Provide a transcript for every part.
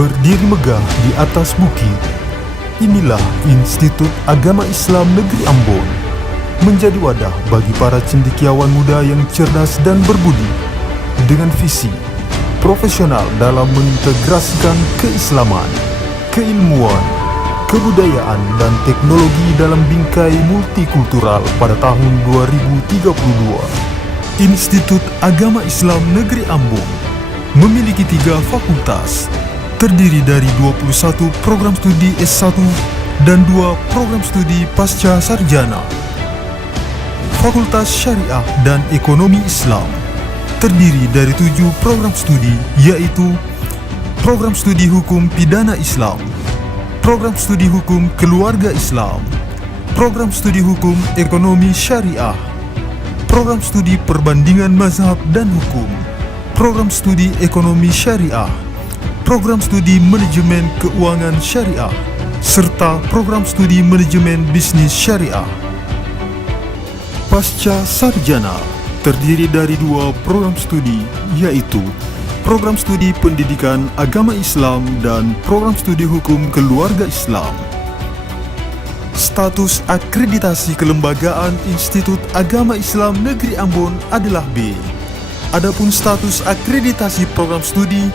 Berdiri megah di atas bukit, inilah Institut Agama Islam Negeri Ambon, menjadi wadah bagi para cendekiawan muda yang cerdas dan berbudi, dengan visi profesional dalam mengintegrasikan keislaman, keilmuan, kebudayaan, dan teknologi dalam bingkai multikultural pada tahun 2032. Institut Agama Islam Negeri Ambon memiliki 3 fakultas, terdiri dari 21 program studi S1 dan 2 program studi pasca sarjana. Fakultas Syariah dan Ekonomi Islam terdiri dari 7 program studi, yaitu program studi Hukum Pidana Islam, program studi Hukum Keluarga Islam, program studi Hukum Ekonomi Syariah, program studi Perbandingan Mazhab dan Hukum, program studi Ekonomi Syariah, program studi Manajemen Keuangan Syariah, serta program studi Manajemen Bisnis Syariah. Pasca sarjana terdiri dari 2 program studi, yaitu program studi Pendidikan Agama Islam dan program studi Hukum Keluarga Islam. Status akreditasi kelembagaan Institut Agama Islam Negeri Ambon adalah B. Adapun status akreditasi program studi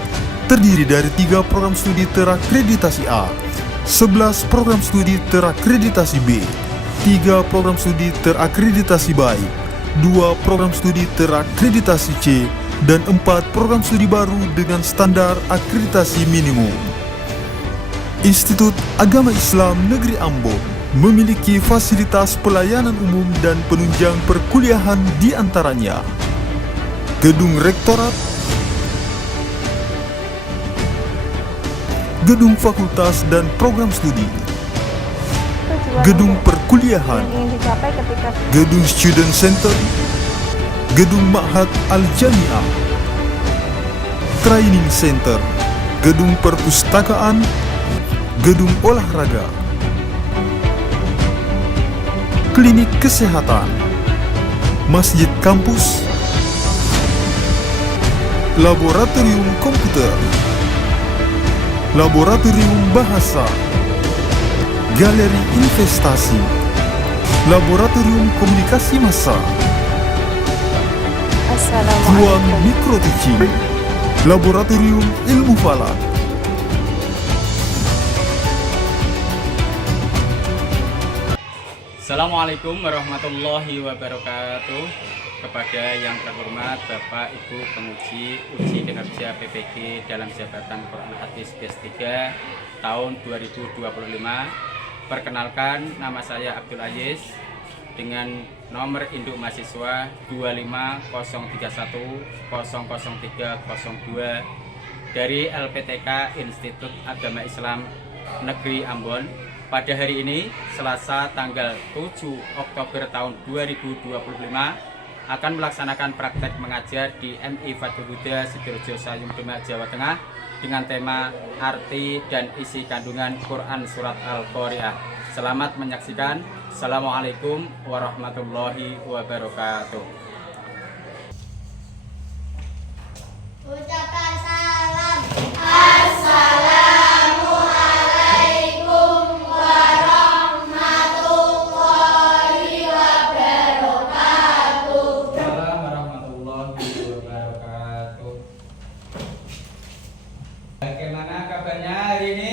terdiri dari 3 program studi terakreditasi A, 11 program studi terakreditasi B, 3 program studi terakreditasi baik, 2 program studi terakreditasi C, dan 4 program studi baru dengan standar akreditasi minimum. Institut Agama Islam Negeri Ambon memiliki fasilitas pelayanan umum dan penunjang perkuliahan, di antaranya Gedung Rektorat, Gedung Fakultas dan Program Studi, Gedung Perkuliahan, Gedung Student Center, Gedung Ma'had Al-Jami'ah, Training Center, Gedung Perpustakaan, Gedung Olahraga, Klinik Kesehatan, Masjid Kampus, Laboratorium Komputer, Laboratorium Bahasa, Galeri Investasi, Laboratorium Komunikasi Massa, Ruang Mikro Teaching, Laboratorium Ilmu Falak. Assalamualaikum warahmatullahi wabarakatuh. Kepada yang terhormat Bapak Ibu penguji uji kinerja PPG dalam jabatan Quran Hadis D3 tahun 2025. Perkenalkan, nama saya Abdul Aziz dengan nomor induk mahasiswa 25031003002 dari LPTK Institut Agama Islam Negeri Ambon. Pada hari ini, Selasa tanggal 7 Oktober tahun 2025, akan melaksanakan praktek mengajar di MI Fathul Huda Sidoarjo Sayung Demak, Jawa Tengah dengan tema arti dan isi kandungan Quran Surat Al-Qari'ah. Selamat menyaksikan. Assalamualaikum warahmatullahi wabarakatuh. Ucapkan salam. Assalamualaikum warahmatullahi wabarakatuh. Assalamualaikum warahmatullahi wabarakatuh. Bagaimana kabarnya hari ini?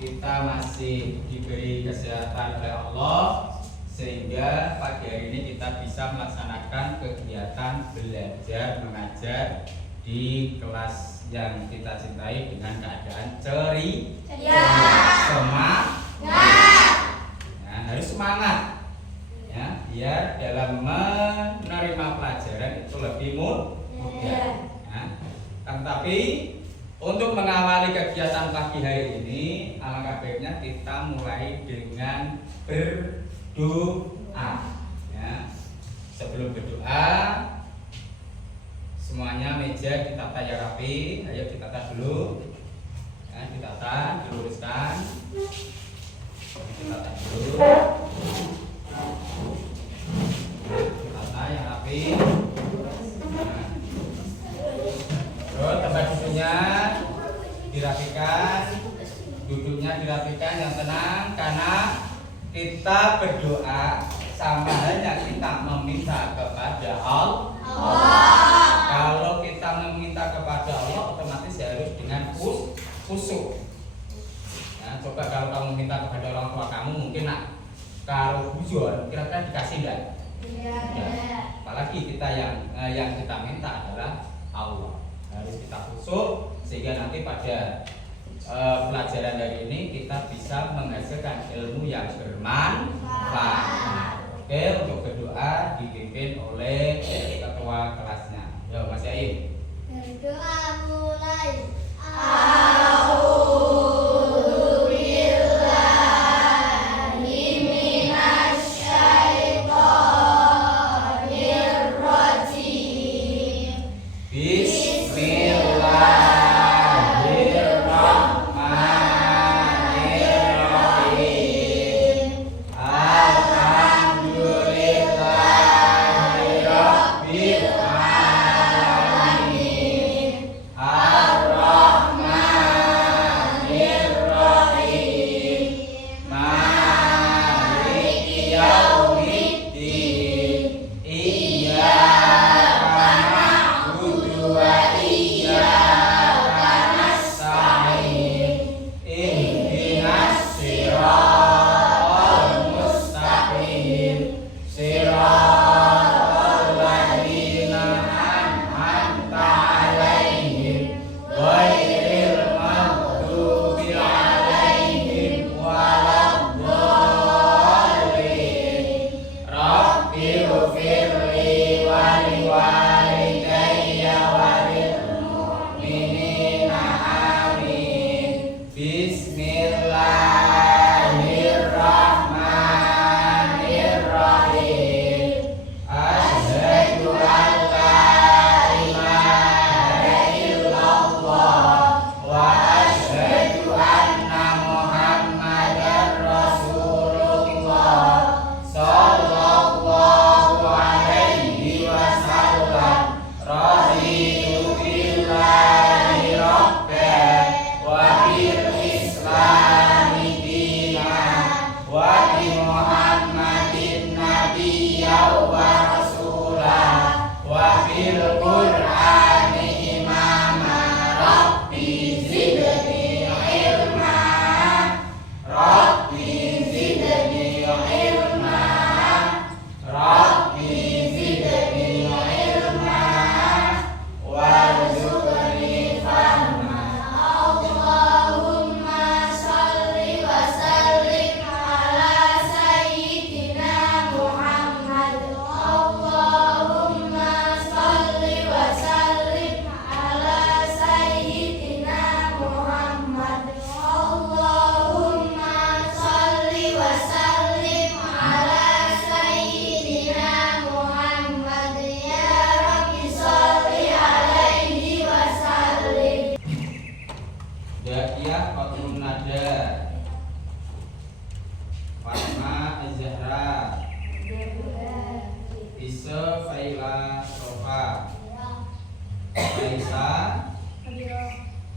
Kita masih diberi kesehatan oleh Allah, sehingga pagi hari ini kita bisa melaksanakan kegiatan belajar mengajar di kelas yang kita cintai dengan keadaan Ya. semangat. Ya, harus semangat. Ya, biar dalam menerima pelajaran itu lebih mudah. Ya. Tapi untuk mengawali kegiatan pagi hari ini, alangkah baiknya kita mulai dengan berdoa. Ya. Sebelum berdoa, semuanya meja ditata yang rapi. Ayo ditata dulu. Ya, ditata, diluruskan. Ditata dulu. Ditata yang rapi. Terus tempat duduknya dirapikan, duduknya dirapikan yang tenang, karena kita berdoa sama halnya kita meminta kepada Allah. Kalau kita meminta kepada Allah, otomatis harus dengan khusyuk. Nah, coba kalau kamu minta kepada orang tua kamu, mungkin kalau hujan kira-kira dikasih enggak? Ya. Apalagi kita yang kita minta adalah Allah. Harus kita khusyuk sehingga nanti pada pelajaran hari ini kita bisa menghasilkan ilmu yang bermanfaat. Oke, untuk berdoa dipimpin oleh ketua kelasnya. Yo, Mas Yaim. Berdoa mulai.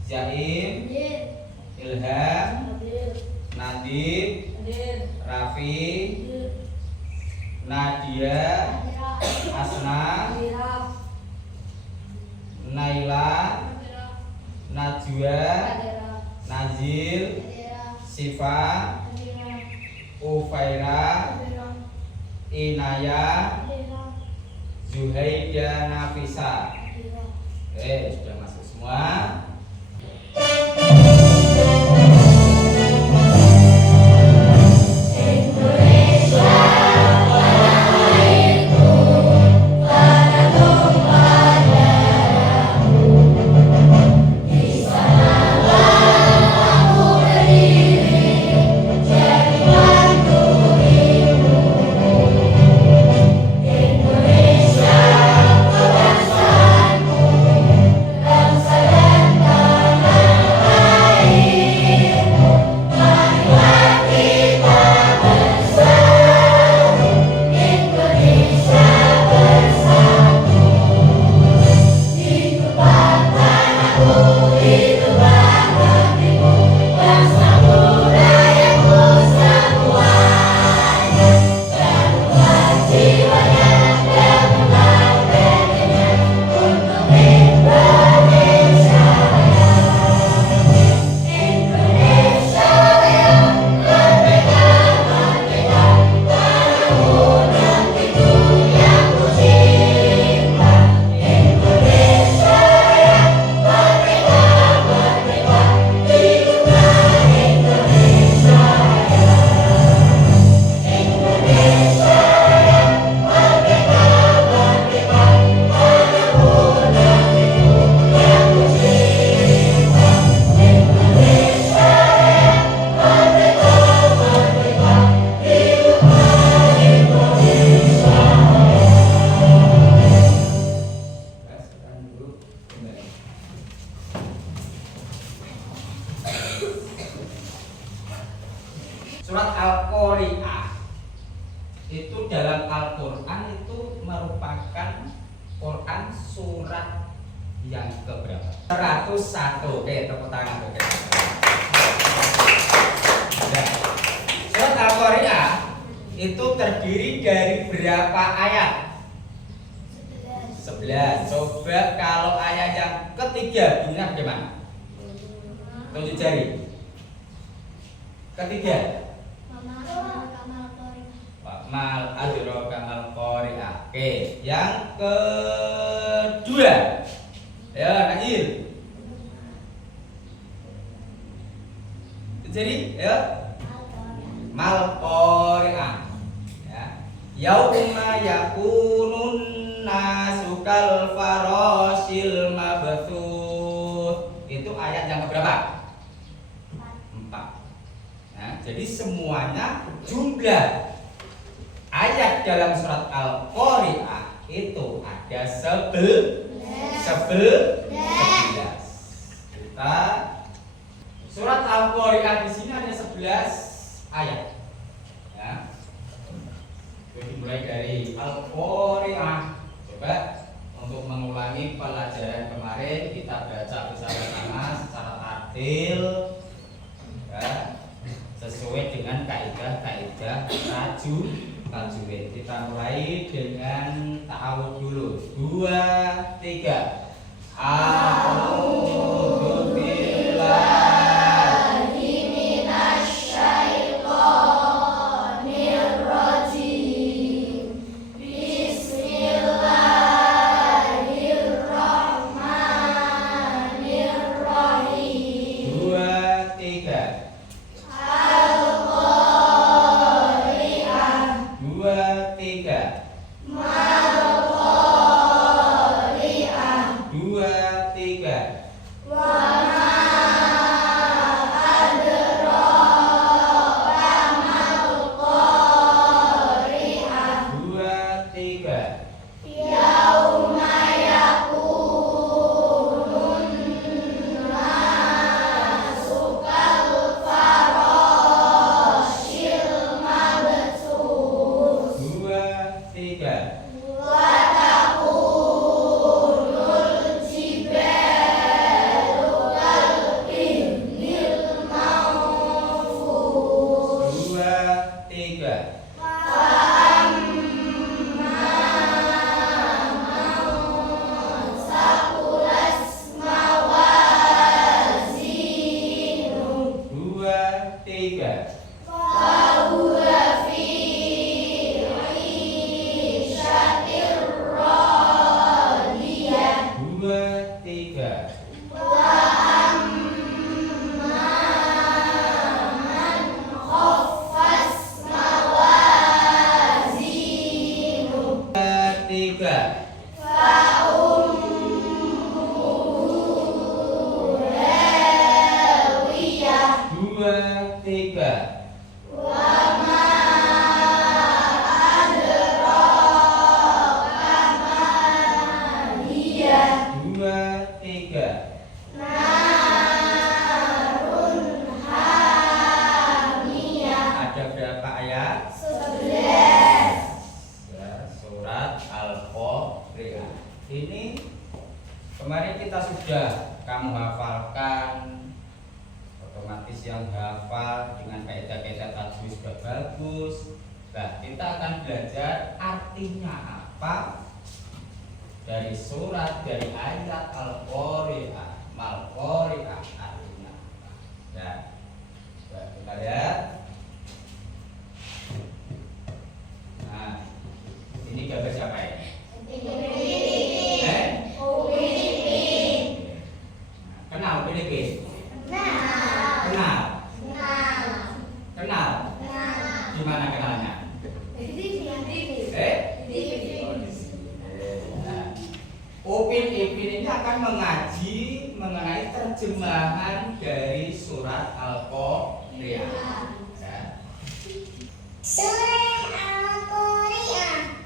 Jaim, Ilham, Nadib, Raffi, Nadia, Asna, Naila, Najwa, Nazil, Sifa, Ufaira, Inaya, Zuhaida Nafisa. Oke, sudah masuk semua. Surat Al-Qari'ah itu dalam Al-Quran itu merupakan Quran surat yang keberapa? 101. Oke, tepuk tangan. Oke. Nah, surat Al-Qari'ah itu terdiri dari berapa ayat? 11. Coba kalau ayat yang ketiga bunyinya bagaimana? Tunjuk jari. Ketiga. Mal adraka mal qari'ah. Oke, yang kedua. Ya, Najil. Jadi, ya. Mal qari'ah. Ya. Yauma yakunun nasu kal farasil mabthuth. Itu ayat yang keberapa? 4. Nah, jadi semuanya jumlah ayat dalam surat Al-Qari'ah itu ada 11. Kita surat Al-Qari'ah di sini ada 11 ayat. Ya. Jadi mulai dari Al-Qari'ah. Coba untuk mengulangi pelajaran kemarin kita baca bersama-sama secara adil, ya, sesuai dengan kaidah-kaidah tajwid. Kita mulai dengan ta'awudz dulu. 2, 3. A'udzu billahi minasyaitonir rajim. Bismillahirrahmanirrahim. 2, 3. 2, 3. Mal-Qari'ah. 2, 3. sudah kamu hafalkan, otomatis yang hafal dengan kaidah-kaidah tajwid sudah bagus. Nah, kita akan belajar artinya apa dari surat, dari ayat Al-Qari'ah, Mal-Qari'ah artinya apa. Nah, kita lihat. Nah, ini gambar siapa ya? Kenal Filipin? Kenal? Gimana kenalnya? Upin Ipin ini akan mengaji mengenai terjemahan dari surat Al-Qari'ah. Surah Al-Qari'ah.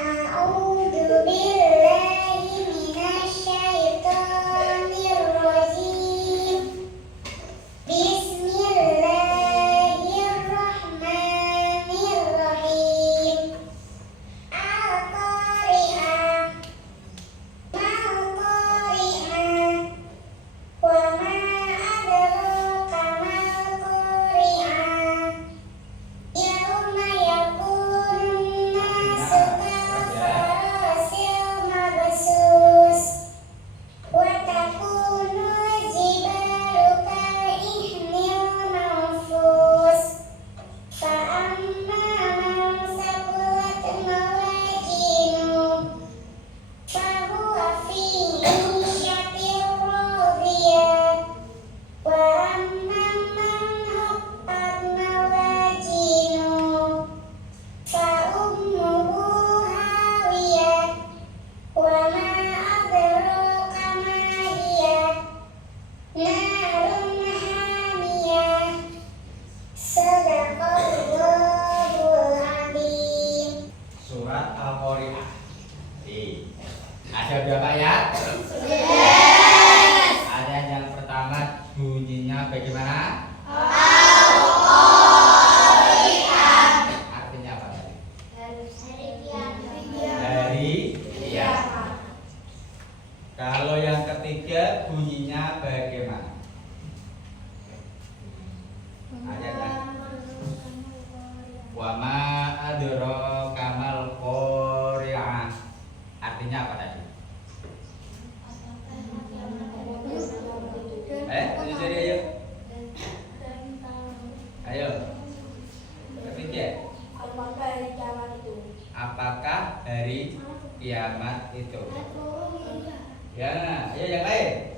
A'udzu billahi minasy syaithanir rajim. Bismillahirrahmanirrahim. Al-Qari'ah. Mal-Qari'ah. Wa ma adraka mal-Qari'ah. Yauma yakunun nasu kafarasil mabsus. Wa takunul jibalu kal-ihnil manfus. Fa amma man saqulat mawazinuhu fa huwa fi 'ishatin radiyah. Wa amma man khaffat mawazinuhu fa ummuhu hawiyah. Wa ma adraka ma hiya narun hamiyah. Sadaqallahul adzim. Surat Al-Qari'ah. Ada berapa ayat? Ada yang pertama bunyinya bagaimana? Artinya apa tadi? Dari kiamat. Kalau yang ketiga bunyinya bagaimana? Ayatnya. Wa ma adraka mal qari'ah. Artinya apa tadi? Ini jadi ayo. Ayo. Ketiga. Apakah hari kiamat itu? Ya, ayo yang lain.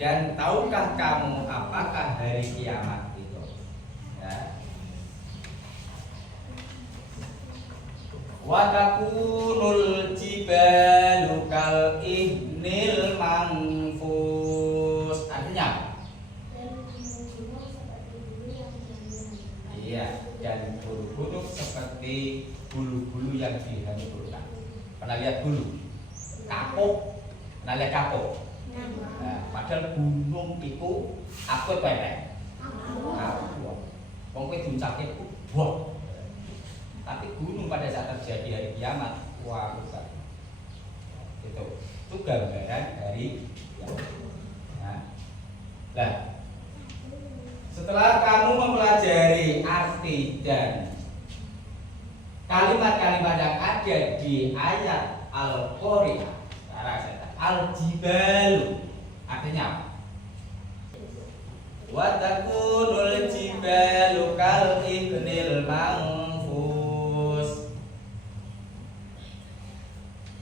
Dan tahukah kamu apakah hari kiamat itu? Ya. Wa takunul jibalu kal ihnil manfus. Artinya apa? Iya, dan gunung seperti bulu-bulu yang dihancurkan. Pernah lihat bulu? Kapuk. Pernah lihat kapuk? Nah, padahal gunung itu apa pendek? Kapuk. Wong kowe diuncapke wah. Tapi gunung pada saat terjadi hari kiamat, wah besar. Itu gambaran dari kiamat. Nah, setelah kamu mempelajari arti dan kalimat-kalimat yang ada di ayat Al-Qari'ah, Al-Jibalu artinya apa? Wa takunul jibalu kal ihnil manfus.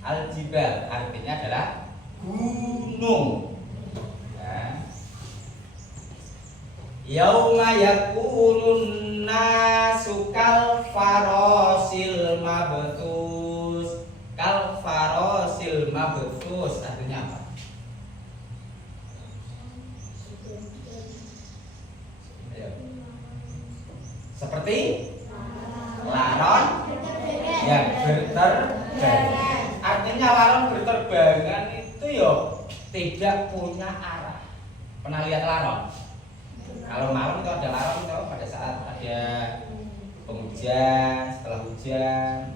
Al-Jibal artinya adalah gunung. Yauma yakunun nasu kal farasil mabthus. Kal farasil mabthus artinya apa? Ayo. Seperti laron yang berterbangan. Artinya laron berterbangan itu yo tidak punya arah. Pernah lihat laron? Kalau malam itu ada laron itu pada saat ada penghujan, setelah hujan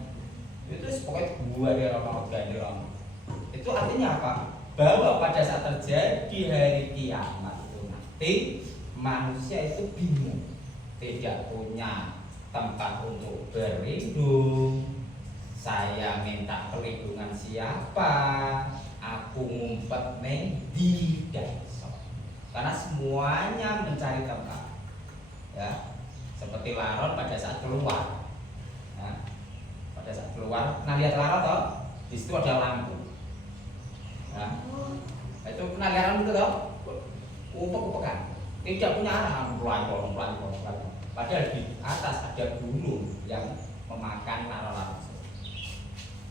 itu pokoknya gua dia orang ganti orang. Itu artinya apa? Bahwa pada saat terjadi hari kiamat itu nanti manusia itu bingung, tidak punya tempat untuk berlindung. Saya minta perlindungan siapa? Aku ngumpet neng di desa. Karena semuanya mencari tempat, ya, seperti laron pada saat keluar. Ya, pada saat keluar, nah lihat laron toh, di situ ada lampu. Ya, itu pernah lihat lampu itu toh, upek-upekan, tidak punya arah, pelan-pelan. Padahal di atas ada gunung yang memakan laron-laron.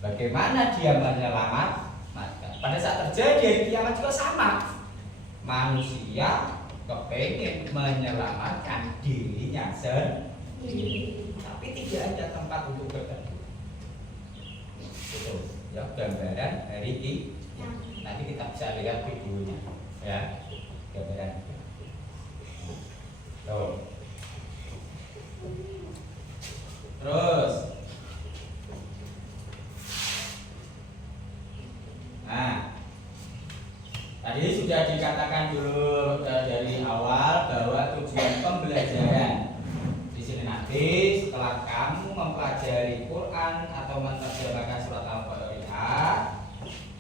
Bagaimana dia menyelamatkan? Pada saat terjadi hari kiamat juga sama. Manusia kepengen menyelamatkan dirinya sendiri, tapi tidak ada tempat untuk berteduh. Itu ya gambaran hari ini. Nanti kita bisa lihat videonya, ya, gambaran. Tuh. Terus, nah, tadi sudah dikatakan dulu dari awal bahwa tujuan pembelajaran di sini nanti setelah kamu mempelajari Quran atau menerjemahkan surat Al-Qari'ah,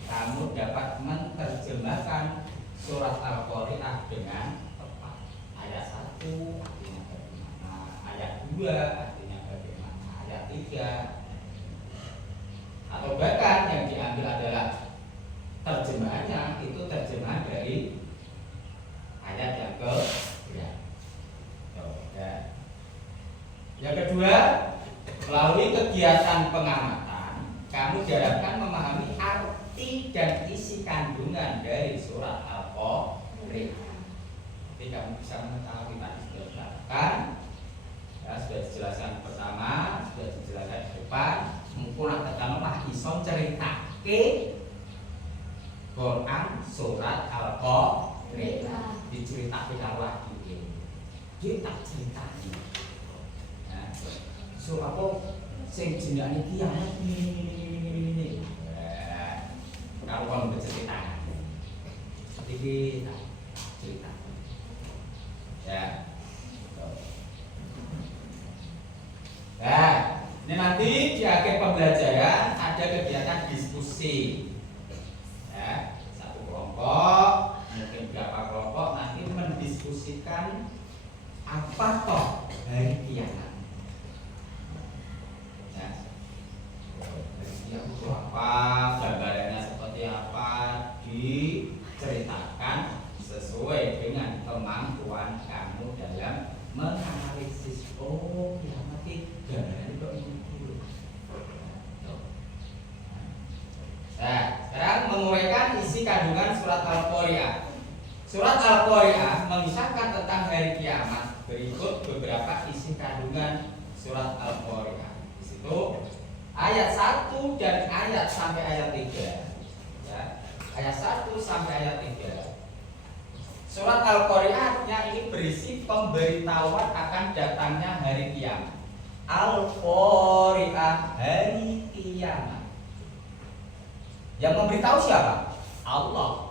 kamu dapat menerjemahkan surat Al-Qari'ah dengan tepat. Ayat 1 artinya bagaimana, ayat 2 artinya bagaimana, ayat 3, atau bahkan yang diambil adalah terjemahannya itu terjemahan dari ayat yang ke ya. Yang kedua, melalui kegiatan pengamatan kamu diharapkan memahami arti dan isi kandungan dari surat Al-Qari'ah. Jadi kamu bisa mengetahui tadi sudah dijelaskan, ya, sudah dijelaskan pertama, sudah dijelaskan di depan. Mungkin ada iso ceritake Quran surat Al-Qari'ah diceritakan lagi dia tak ceritanya, ya. Surah apa sing jenenge kiamat ini kalau kamu bercerita sedikit cerita, ya. Nah, ini nanti di akhir pembelajaran ada kegiatan diskusi. Satu kelompok, mungkin beberapa kelompok nanti mendiskusikan apa toh hari kiamat. Ya. Hari kiamat itu apa, gambarannya seperti apa, diceritakan sesuai dengan kemampuan kamu dalam menganalisis. Oh, kiamat itu gambarannya kok ini. Nah, sekarang menguraikan isi kandungan surat Al-Qari'ah. Surat Al-Qari'ah mengisahkan tentang hari kiamat. Berikut beberapa isi kandungan surat Al-Qari'ah. Di situ ayat 1 dan ayat sampai ayat 3. Ya, ayat 1 sampai ayat 3. Surat Al-Qari'ah ini berisi pemberitahuan akan datangnya hari kiamat. Al-Qari'ah, hari kiamat. Yang memberitahu siapa? Allah.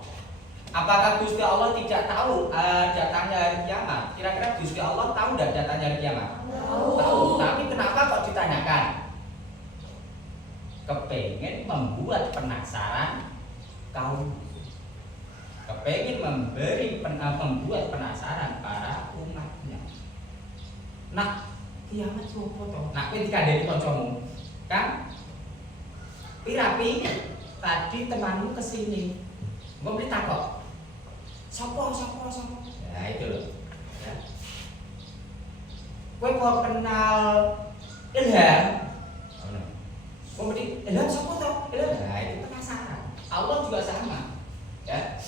Apakah Gusti Allah tidak tahu datangnya hari kiamat? Kira-kira Gusti Allah tahu tidak datangnya hari kiamat? Tahu. Tapi kenapa kok ditanyakan? Kepengen membuat penasaran kaum. Kepengen membuat penasaran para umatnya. Nah, kiamat itu apa toh? Nah, ketika dari kancamu, kan? Pirapi tadi temanmu kesini, mau beli takok, sopo. Ya itu loh. Ya. Kowe kok kenal Ilham? Mau beli Ilham sopo toh? Ilham? Nah itu penasaran. Allah juga sama. Ya.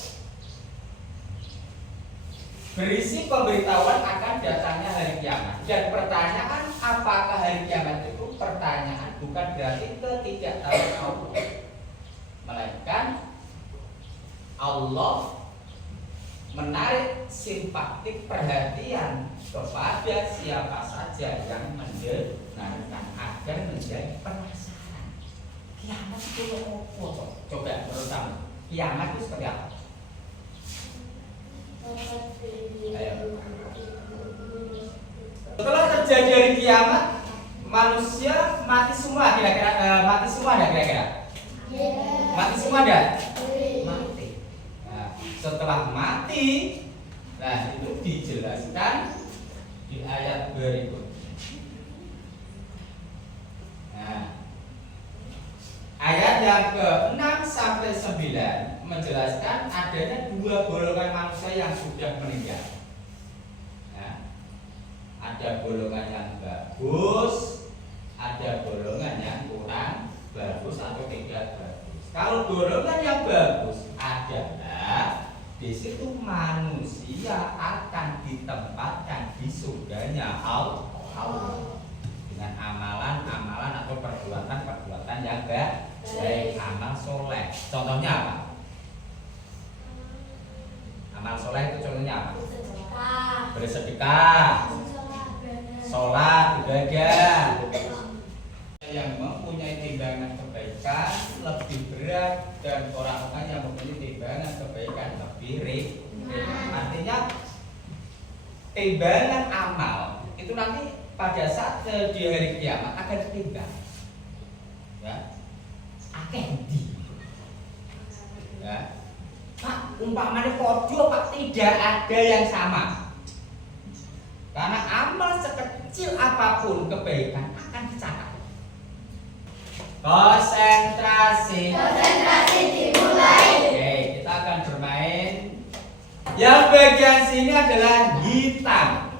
Berisi pemberitahuan akan datangnya hari kiamat. Dan pertanyaan apakah hari kiamat itu pertanyaan bukan berarti ketidaktahuan Allah, melainkan Allah menarik simpatik perhatian kepada siapa saja yang mendengarkan agar menjadi penasaran. Kiamat itu apa? Coba menurut kamu, kiamat itu seperti apa? Ayo. Setelah terjadi hari kiamat, manusia mati semua kira-kira, mati semua ada kira-kira? Mati semua ada? Mati. Nah, setelah mati, nah itu dijelaskan di ayat berikut. Nah, ayat yang ke-6 sampai 9 menjelaskan adanya dua golongan manusia yang sudah meninggal. Ada golongan yang bagus, ada golongan yang kurang bagus atau tidak bagus. Kalau golongan yang bagus adalah di situ manusia akan ditempatkan di surganya Allah dengan amalan-amalan atau perbuatan-perbuatan yang baik, amal soleh. Contohnya apa? Amal soleh itu contohnya apa? Bersedekah, sholat, ibadah. Yang mempunyai timbangan kebaikan lebih berat dan orang-orang yang mempunyai timbangan kebaikan lebih ringan. Artinya timbangan amal itu nanti pada saat di hari kiamat akan ditimbang. Ya, akan di. Ya, Pak, umpamanya podo Pak, tidak ada yang sama. Karena amal sekecil apapun kebaikan akan dicatat. Konsentrasi. Konsentrasi dimulai. Oke, kita akan bermain. Yang bagian sini adalah hitam.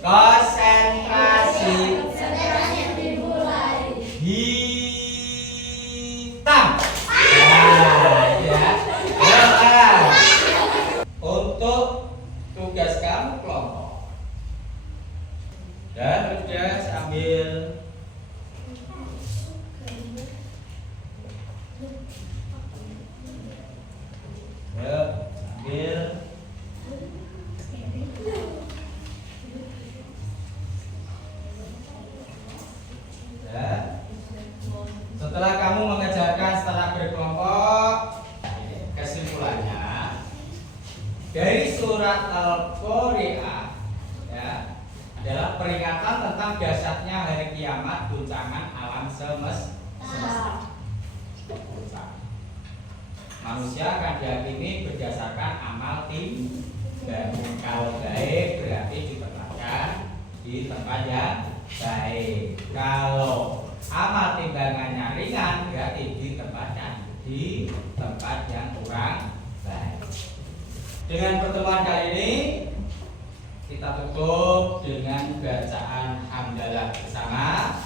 Konsentrasi. Konsentrasi dimulai. Hitam. Nah, ya. Nah, untuk tugas kamu kelompok. Dan udah sambil sambil ya. Setelah kamu mengerjakan secara berkelompok, kesimpulannya dari surat Al-Qari'ah ya, adalah peringatan tentang dahsyatnya hari kiamat, guncangan alam semesta. Manusia akan dihakimi berdasarkan amal timbang. Kalau baik berarti ditempatkan di tempat yang baik. Kalau amal timbangannya ringan berarti ditempatkan di tempat yang kurang baik. Dengan pertemuan kali ini kita tutup dengan bacaan hamdalah bersama.